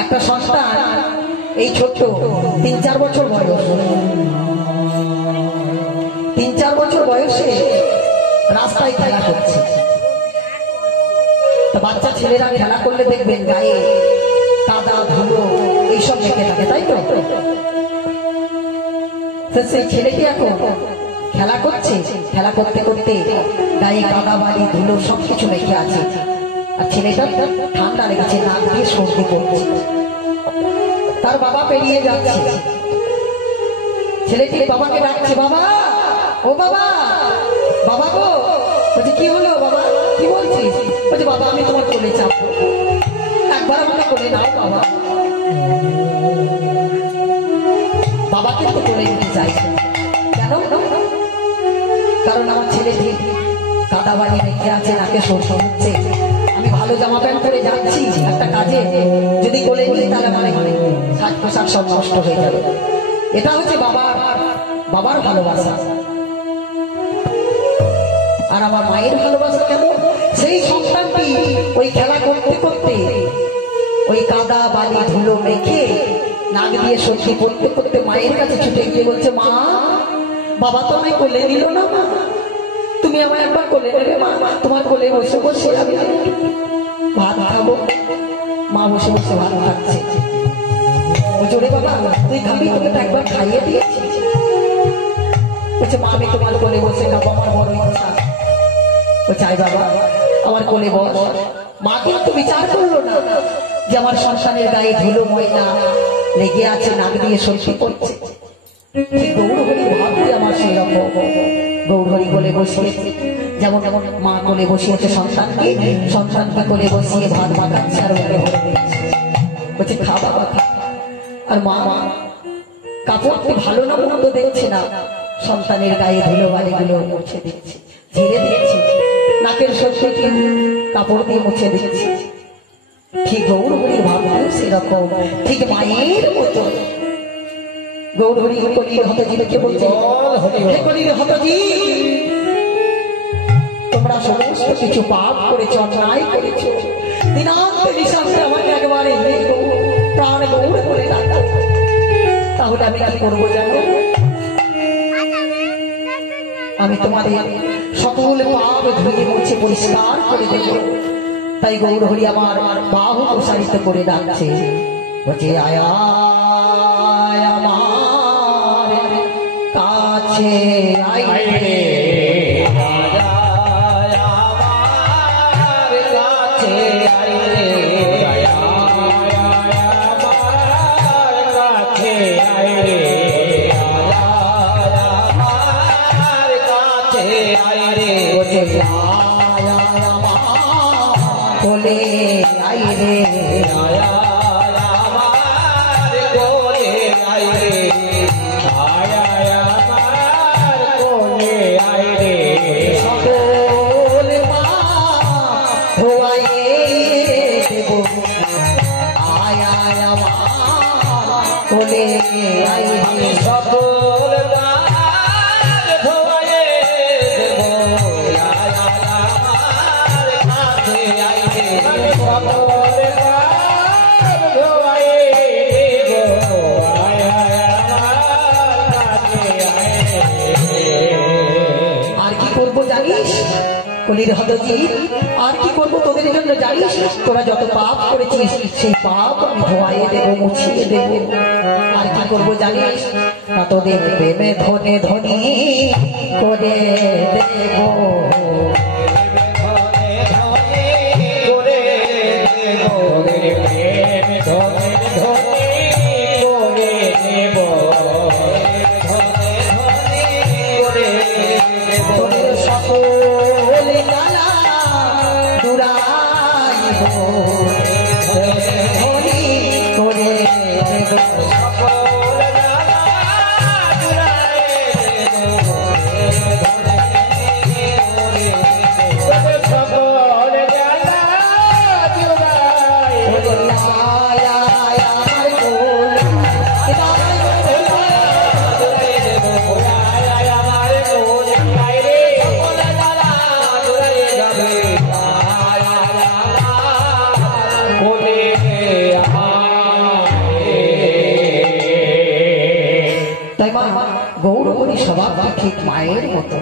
একটা সন্তান এই ছোট্ট 3-4 বছর বয়স, 3-4 বছর বয়সে রাস্তায় খেলা করছে। বাচ্চা ছেলেরা খেলা করলে দেখবেন গায়ে কাদা ধুলো এইসব লেগে থাকে, তাই তো? সেই ছেলেটি এখন খেলা করছে, খেলা করতে করতে গায়ে কাদা বালি ধুলো সবকিছু লেগে আছে। আর ছেলেটা ঠান্ডা লেগেছে, নাক দিয়ে সর্দি করছে। তার বাবা পেরিয়ে যাচ্ছে, ছেলেটি বাবাকে ডাকছে, বাবা, ও বাবা, বাবা গো। বলছে কি হলো বাবা, কি বলছিস? বলছে বাবা আমি তোমার কোলে চাপবো, একবার আমাকে কোলে নাও বাবা। বাবা কিন্তু কোলে নিতে চাইছে, কেন? কারণ আমার ছেলেটি কাদা বাড়ি রেখে আছে, নাকে সরষে হচ্ছে। আমি ভালো জামা প্যান্ট পরে যাচ্ছি একটা কাজে, যদি কোলে নিই তাহলে মানে সাজ পোশাক সব নষ্ট হয়ে যাবে। এটা হচ্ছে বাবার ভালোবাসা। আর আমার মায়ের ভালোবাসা কেমন? সেই সন্তানটি ওই খেলা করতে করতে ওই কাদা বালি ধুলো মেখে নাক দিয়ে সর্দি করতে করতে মায়ের কাছে ছুটে গিয়ে বলছে, মা, বাবা তো আমায় কোলে নিল না, মা তুমি আমায় একবার কোলে নেবে মা, তোমার কোলে বসে বসে আমি ভাত খাবো। মা বসে বসে ভাত খাচ্ছে। বলছে ওরে বাবা তুই খাবি, তোকে তো একবার খাইয়ে দিয়েছি। বলছে মা আমি তোমার কোলে বসে খাবো, আমার বড় ইচ্ছা। বলছে আয় বাবা আমার কোলে বস। মা কিন্তু বিচার করলো না যে আমার সন্তানের গায়ে ধুলো ময়লা লেগে আছে, নাক দিয়ে সর্ষে করছে। গৌরহরি ভাবতে আমার সেই রকম গৌরহরি কোলে বসিয়েছে, যেমন এমন মা কোলে বসিয়েছে সন্তানকে, সন্তানকে কোলে বসিয়ে ভাত মাখাচ্ছে আর ওকে বলছে খা বাবা খা। আর মা কাপড়টি ভালো না মন্দ দেখছে না, সন্তানের গায়ে ধুলো বালিগুলো মুছে দিচ্ছে, ঝেড়ে দিচ্ছে, নাকের সর্ষেটি কাপড় দিয়ে মুছে দিচ্ছে। ঠিক গৌরহরির ভাবনা সেরকম, ঠিক মায়ের মতো গৌরহরি কলির হতজীবকে বলছে, হে কলির হতজীব, তোমরা সমস্ত কিছু পাপ করেছ, অন্যায় করেছ, দিনান্তে নিশান্তে আমাকে একবারে প্রাণ গৌর করে ডাকো। তাহলে আমি কি করবো জানো? আমি তোমাদের সকল পাপ ধুয়ে মুছে পরিষ্কার করে দেব। তাই গৌরহরি আমার বাহু প্রসারিত করে ডাকছে, বলছে আয়া আমার কাছে আইরে, কোলে আইরে, কলির হতজীব, আর কি করবো তোদের জন্য জানিস? তোরা যত পাপ করেছিস সেই পাপ আমি ধোয়াইয়ে দেবো, মুছিয়ে দেবো। আর কি করবো জানিস? না তোদের প্রেমে ধনে ধনী করে দেবো, তাই মা গৌরবণী স্বভাবটা ঠিক মায়ের মতো।